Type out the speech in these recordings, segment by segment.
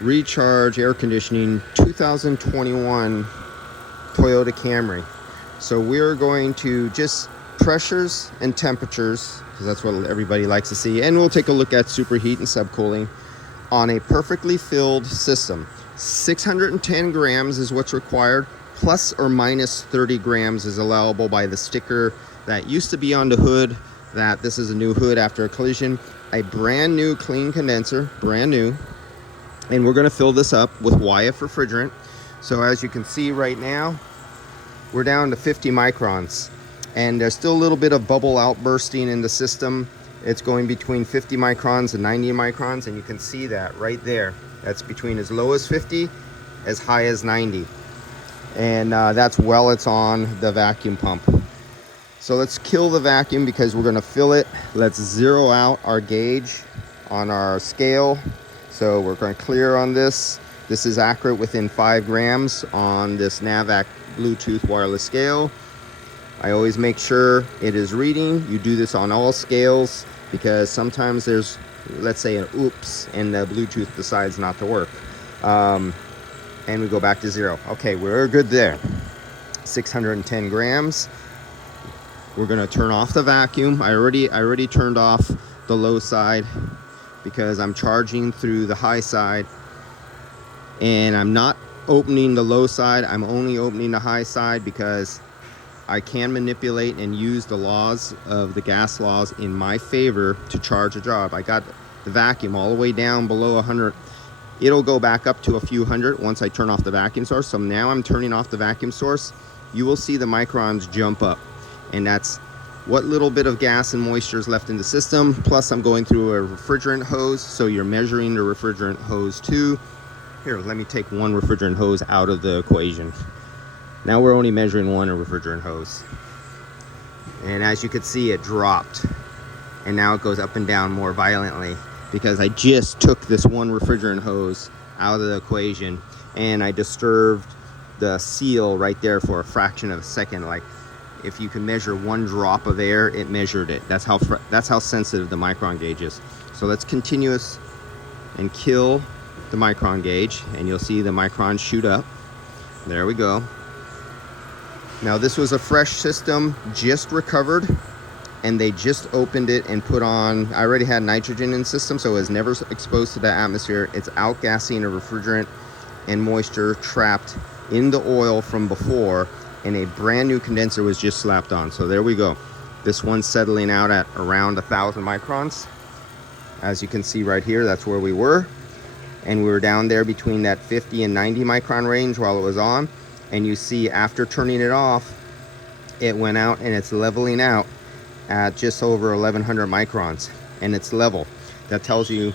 recharge air conditioning 2021 Toyota Camry. So we're going to just pressures and temperatures, because that's what everybody likes to see, and we'll take a look at superheat and subcooling on a perfectly filled system. 610 grams is what's required, plus or minus 30 grams is allowable by the sticker that used to be on the hood, that this is a new hood after a collision. A brand new clean condenser, brand new. And we're gonna fill this up with YF refrigerant. So as you can see right now, we're down to 50 microns. And there's still a little bit of bubble outbursting in the system. It's going between 50 microns and 90 microns, and you can see that right there. That's between as low as 50, as high as 90. And that's while it's on the vacuum pump. So let's kill the vacuum because we're gonna fill it. Let's zero out our gauge on our scale. So we're going to clear on this. This is accurate within 5 grams on this NAVAC Bluetooth wireless scale. I always make sure it is reading. You do this on all scales because sometimes there's, let's say, an oops, and the Bluetooth decides not to work. And we go back to 0. Okay, we're good there. 610 grams. We're going to turn off the vacuum. I already turned off the low side, because I'm charging through the high side, and I'm not opening the low side. I'm only opening the high side because I can manipulate and use the laws of the gas laws in my favor to charge a job. I got the vacuum all the way down below 100. It'll go back up to a few hundred once I turn off the vacuum source. So now I'm turning off the vacuum source. You will see the microns jump up, and that's what little bit of gas and moisture is left in the system. Plus I'm going through a refrigerant hose, so you're measuring the refrigerant hose too. Here, let me take one refrigerant hose out of the equation. Now we're only measuring one refrigerant hose. And as you can see, it dropped. And now it goes up and down more violently because I just took this one refrigerant hose out of the equation, and I disturbed the seal right there for a fraction of a second. Like, if you can measure one drop of air, it measured it. That's how sensitive the micron gauge is. So let's continuous and kill the micron gauge, and you'll see the microns shoot up. There we go. Now this was a fresh system, just recovered, and they just opened it and put on, I already had nitrogen in the system, so it was never exposed to the atmosphere. It's outgassing a refrigerant and moisture trapped in the oil from before, and a brand new condenser was just slapped on. So there we go. This one's settling out at around 1,000 microns. As you can see right here, that's where we were. And we were down there between that 50 and 90 micron range while it was on. And you see after turning it off, it went out and it's leveling out at just over 1,100 microns. And it's level. That tells you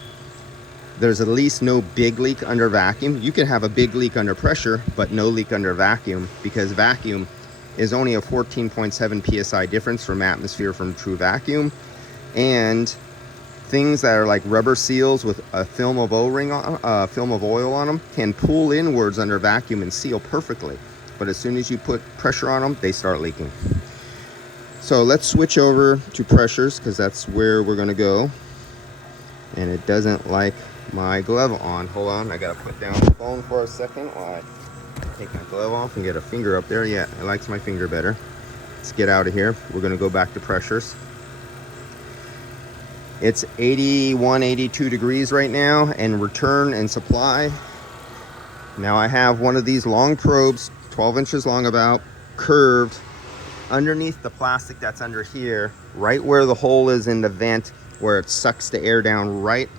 there's at least no big leak under vacuum. You can have a big leak under pressure, but no leak under vacuum, because vacuum is only a 14.7 psi difference from atmosphere from true vacuum. And things that are like rubber seals with a film of O-ring on, film of oil on them, can pull inwards under vacuum and seal perfectly. But as soon as you put pressure on them, they start leaking. So let's switch over to pressures, because that's where we're going to go. And it doesn't like my glove on. Hold on, I gotta put down the phone for a second while I take my glove off and get a finger up there. Yeah, it likes my finger better. Let's get out of here. We're gonna go back to pressures. It's 81, 82 degrees right now, and return and supply. Now I have one of these long probes, 12 inches long about, curved underneath the plastic that's under here, right where the hole is in the vent, where it sucks the air down right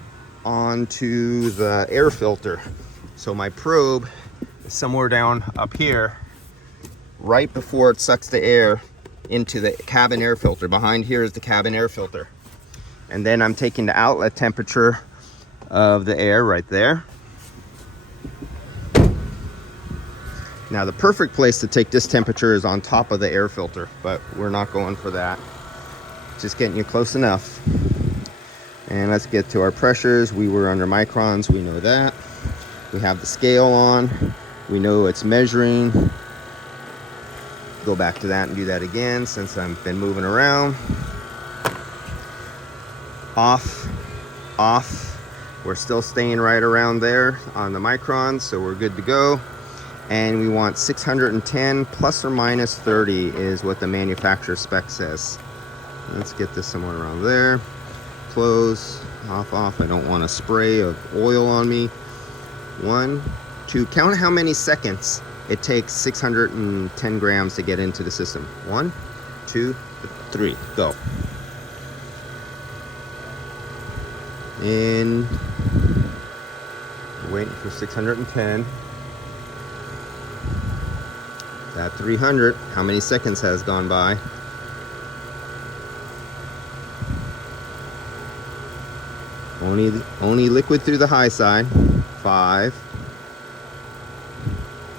onto the air filter. So my probe is somewhere down up here, right before it sucks the air into the cabin air filter. Behind here is the cabin air filter. And then I'm taking the outlet temperature of the air right there. Now the perfect place to take this temperature is on top of the air filter, but we're not going for that. Just getting you close enough. And let's get to our pressures. We were under microns, we know that. We have the scale on, we know it's measuring. Go back to that and do that again since I've been moving around. Off, off, We're still staying right around there on the microns, so we're good to go. And we want 610 plus or minus 30 is what the manufacturer spec says. Let's get this somewhere around there. Close, off. I don't want a spray of oil on me. 1, 2, count how many seconds it takes 610 grams to get into the system. 1, 2, 3, go. And waiting for 610. At 300, how many seconds has gone by? Only liquid through the high side. 5.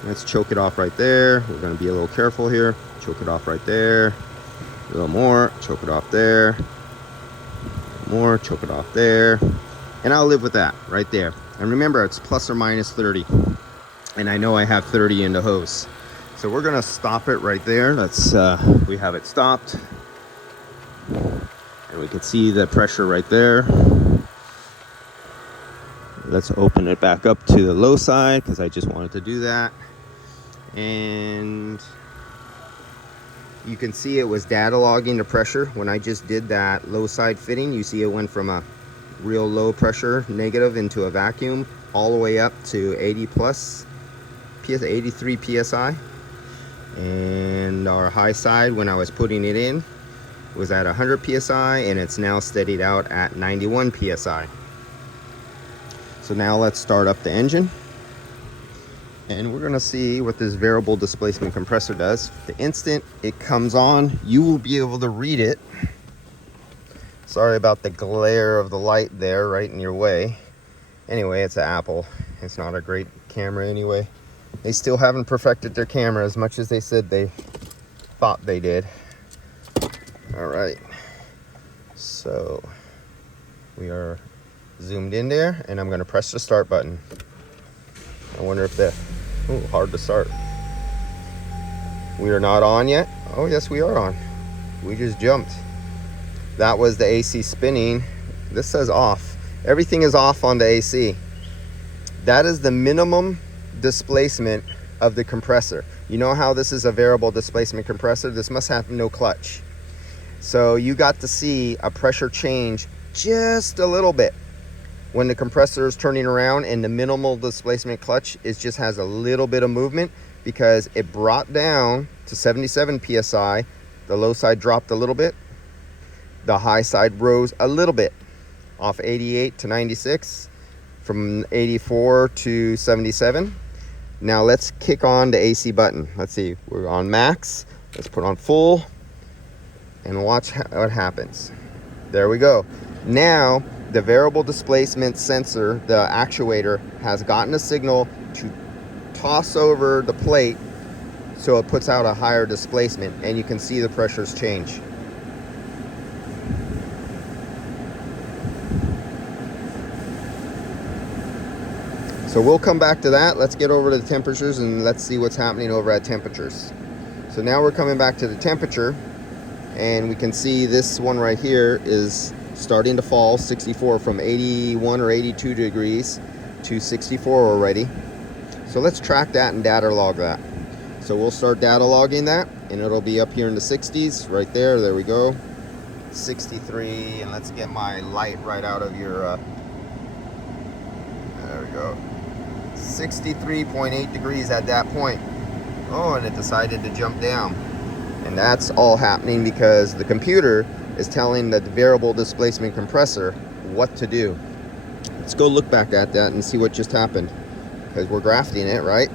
Let's choke it off right there. We're going to be a little careful here. Choke it off right there. A little more. Choke it off there. More. Choke it off there. And I'll live with that right there. And remember, it's plus or minus 30. And I know I have 30 in the hose. So we're going to stop it right there. Let's we have it stopped. And we can see the pressure right there. Let's open it back up to the low side because I just wanted to do that. And you can see it was data logging the pressure. When I just did that low side fitting, you see it went from a real low pressure negative into a vacuum all the way up to 80 plus, 83 PSI. And our high side, when I was putting it in, was at 100 PSI, and it's now steadied out at 91 PSI. So now let's start up the engine. And we're gonna see what this variable displacement compressor does. The instant it comes on, you will be able to read it. Sorry about the glare of the light there right in your way. Anyway, it's an Apple. It's not a great camera anyway. They still haven't perfected their camera as much as they said they thought they did. All right, so we are zoomed in there, and I'm gonna press the start button. I wonder if hard to start. We are not on yet. Oh yes, we are on. We just jumped. That was the AC spinning. This says off. Everything is off on the AC. That is the minimum displacement of the compressor. You know how this is a variable displacement compressor? This must have no clutch. So you got to see a pressure change just a little bit when the compressor is turning around, and the minimal displacement clutch just has a little bit of movement because it brought down to 77 PSI. The low side dropped a little bit. The high side rose a little bit off 88 to 96, from 84 to 77. Now let's kick on the AC button. Let's see, we're on max. Let's put on full and watch what happens. There we go. Now the variable displacement sensor, the actuator, has gotten a signal to toss over the plate so it puts out a higher displacement, and you can see the pressures change. So we'll come back to that. Let's get over to the temperatures and let's see what's happening over at temperatures. So now we're coming back to the temperature, and we can see this one right here is starting to fall, 64, from 81 or 82 degrees to 64 already. So let's track that and data log that. So we'll start data logging that, and it'll be up here in the 60s right there. There we go, 63. And let's get my light right out of your there we go, 63.8 degrees at that point. Oh, and it decided to jump down. And that's all happening because the computer is telling the variable displacement compressor what to do. Let's go look back at that and see what just happened, because we're grafting it, right?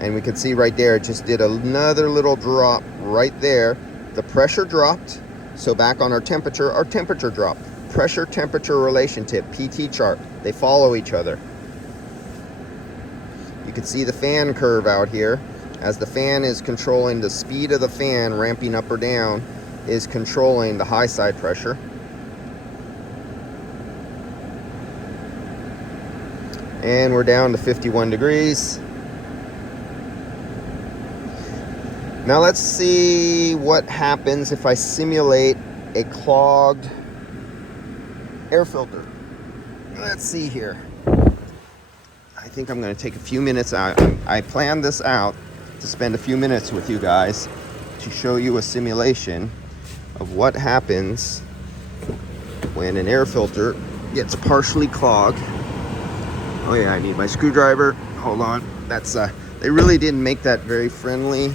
And we can see right there, it just did another little drop right there. The pressure dropped, so back on our temperature dropped. Pressure temperature relationship, PT chart, they follow each other. You can see the fan curve out here. As the fan is controlling the speed of the fan, ramping up or down, is controlling the high side pressure. And we're down to 51 degrees. Now let's see what happens if I simulate a clogged air filter. let's see here. I think I'm going to take a few minutes out. I planned this out to spend a few minutes with you guys to show you a simulation of what happens when an air filter gets partially clogged. Oh yeah, I need my screwdriver. Hold on. That's they really didn't make that very friendly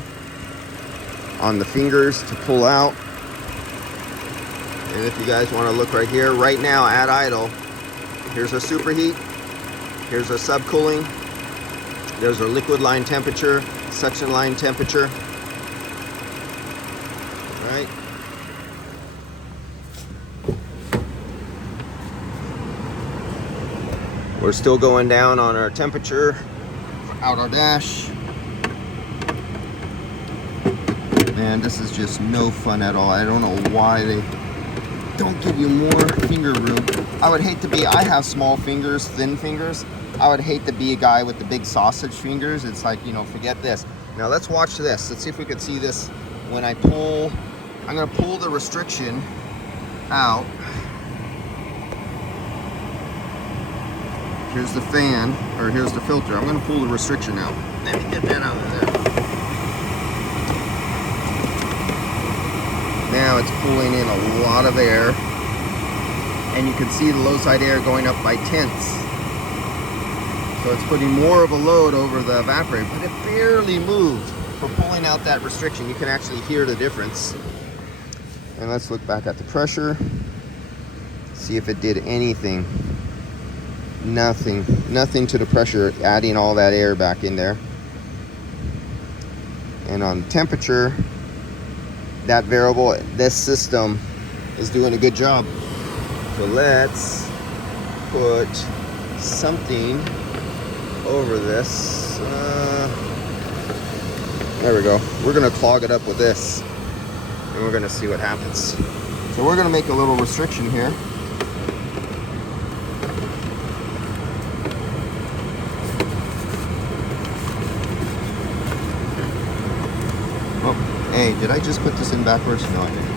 on the fingers to pull out. And if you guys want to look right here, right now at idle, here's our superheat, here's our subcooling, there's our liquid line temperature, suction line temperature, right? We're still going down on our temperature out our dash. Man, this is just no fun at all. I don't know why they don't give you more finger room. I would hate to be, I have small fingers, thin fingers. I would hate to be a guy with the big sausage fingers. It's like, you know, forget this. Now let's watch this. Let's see if we can see this when I pull. I'm gonna pull the restriction out. Here's the fan, or here's the filter. I'm gonna pull the restriction out. Let me get that out of there. Now it's pulling in a lot of air, and you can see the low side air going up by tenths. So it's putting more of a load over the evaporator, but it barely moved for pulling out that restriction. You can actually hear the difference. And let's look back at the pressure, see if it did anything. Nothing to the pressure, adding all that air back in there. And on temperature, that variable, this system is doing a good job. So let's put something over this. There we go. We're gonna clog it up with this, and we're gonna see what happens. So we're gonna make a little restriction here. Hey, did I just put this in backwards? No, I didn't.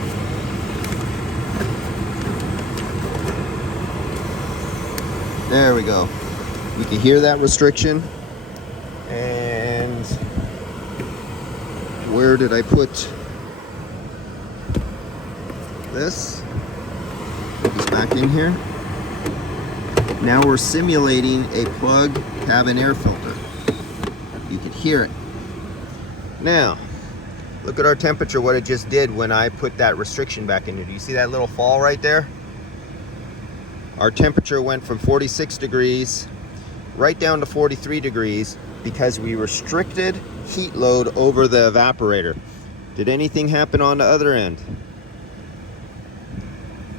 There we go. We can hear that restriction. And where did I put this? Put this back in here. Now we're simulating a plug cabin air filter. You can hear it. Now, look at our temperature, what it just did when I put that restriction back in. Do you see that little fall right there? Our temperature went from 46 degrees right down to 43 degrees because we restricted heat load over the evaporator. Did anything happen on the other end?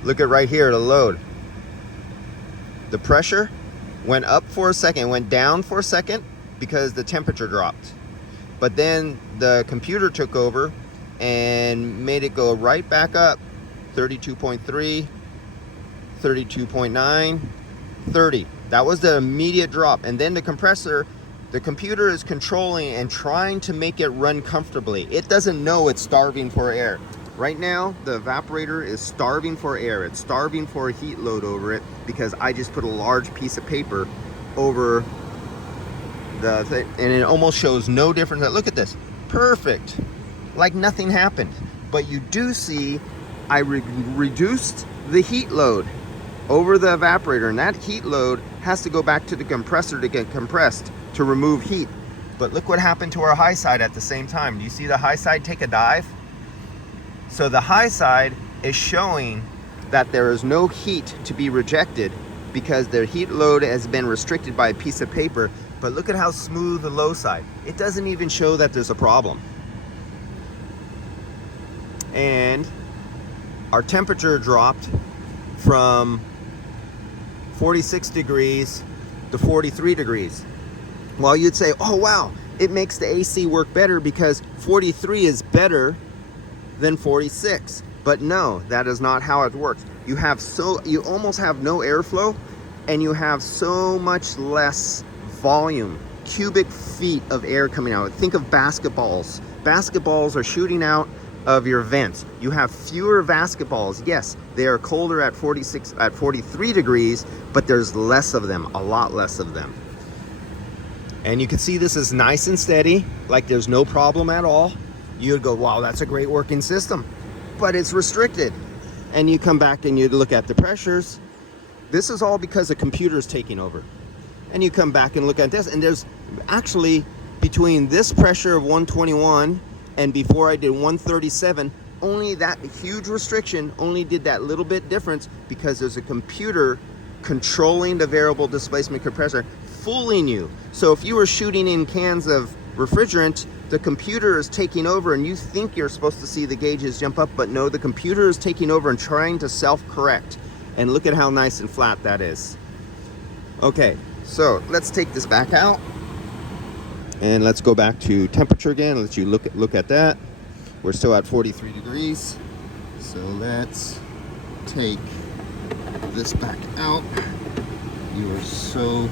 Look at right here, the load. The pressure went up for a second, went down for a second because the temperature dropped. But then the computer took over and made it go right back up. 32.3, 32.9, 30. That was the immediate drop. And then the compressor, the computer is controlling and trying to make it run comfortably. It doesn't know it's starving for air. Right now, the evaporator is starving for air. It's starving for a heat load over it because I just put a large piece of paper over the thing, and it almost shows no difference. Look at this, perfect, like nothing happened. But you do see I reduced the heat load over the evaporator, and that heat load has to go back to the compressor to get compressed to remove heat. But look what happened to our high side at the same time. Do you see the high side take a dive? So the high side is showing that there is no heat to be rejected because their heat load has been restricted by a piece of paper. But look at how smooth the low side. It doesn't even show that there's a problem. And our temperature dropped from 46 degrees to 43 degrees. Well, you'd say, oh wow, it makes the AC work better because 43 is better than 46. But no, that is not how it works. You almost have no airflow, and you have so much less volume, cubic feet of air coming out. Think of basketballs. Basketballs are shooting out of your vents. You have fewer basketballs. Yes, they are colder at 43 degrees, but there's less of them, a lot less of them. And you can see this is nice and steady, like there's no problem at all. You'd go, wow, that's a great working system, but it's restricted. And you come back and you look at the pressures. This is all because the computer is taking over. And you come back and look at this, and there's actually, between this pressure of 121 and before I did 137, only that huge restriction only did that little bit difference because there's a computer controlling the variable displacement compressor, fooling you. So if you were shooting in cans of refrigerant, the computer is taking over and you think you're supposed to see the gauges jump up, but no, the computer is taking over and trying to self-correct. And look at how nice and flat that is. Okay, so let's take this back out and let's go back to temperature again. Let you look at that. We're still at 43 degrees. So let's take this back out. You are so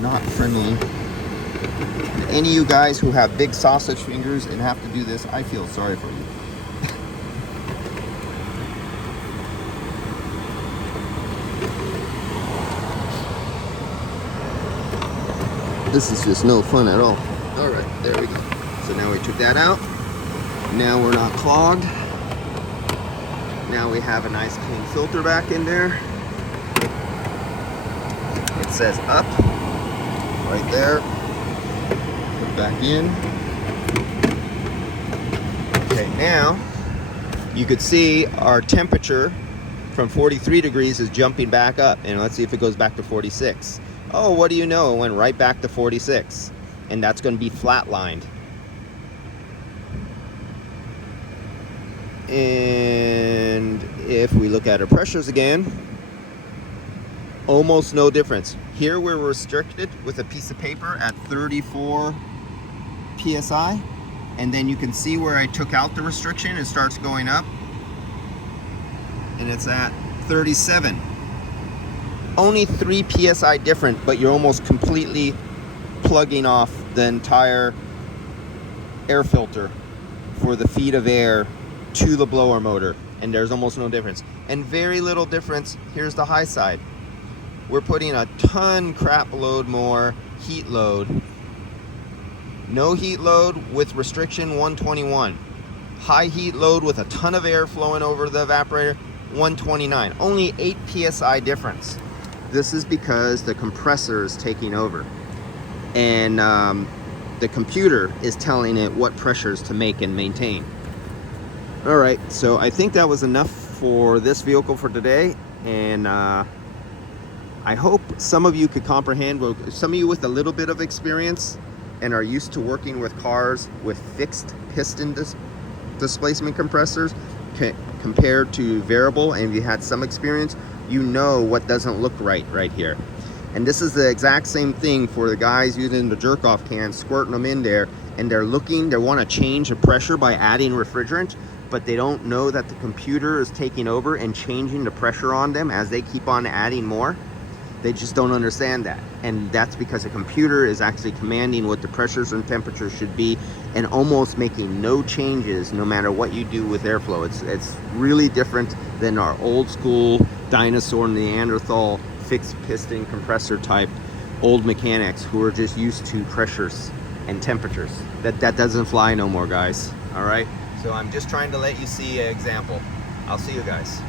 not friendly. Any of you guys who have big sausage fingers and have to do this, I feel sorry for you. This is just no fun at all. All right, there we go. So now we took that out. Now we're not clogged. Now we have a nice clean filter back in there. It says up right there. Put back in. Okay, now you could see our temperature from 43 degrees is jumping back up. And let's see if it goes back to 46. Oh, what do you know? It went right back to 46. And that's going to be flatlined. And if we look at our pressures again, almost no difference. Here we're restricted with a piece of paper at 34 psi, and then you can see where I took out the restriction, it starts going up, and it's at 37. Only 3 psi different, but you're almost completely plugging off the entire air filter for the feed of air to the blower motor, and there's almost no difference. And very little difference, here's the high side. We're putting a ton crap load more heat load. No heat load with restriction 121. High heat load with a ton of air flowing over the evaporator 129. Only 8 psi difference. This is because the compressor is taking over. And the computer is telling it what pressures to make and maintain. All right, so I think that was enough for this vehicle for today, and I hope some of you could comprehend. Some of you with a little bit of experience and are used to working with cars with fixed piston displacement compressors compared to variable, and you had some experience, you know what doesn't look right here. And this is the exact same thing for the guys using the jerk-off cans, squirting them in there, and they want to change the pressure by adding refrigerant, but they don't know that the computer is taking over and changing the pressure on them as they keep on adding more. They just don't understand that. And that's because the computer is actually commanding what the pressures and temperatures should be and almost making no changes no matter what you do with airflow. It's really different than our old school dinosaur Neanderthal fixed piston compressor type old mechanics who are just used to pressures and temperatures. That doesn't fly no more, guys. All right? So I'm just trying to let you see an example. I'll see you guys.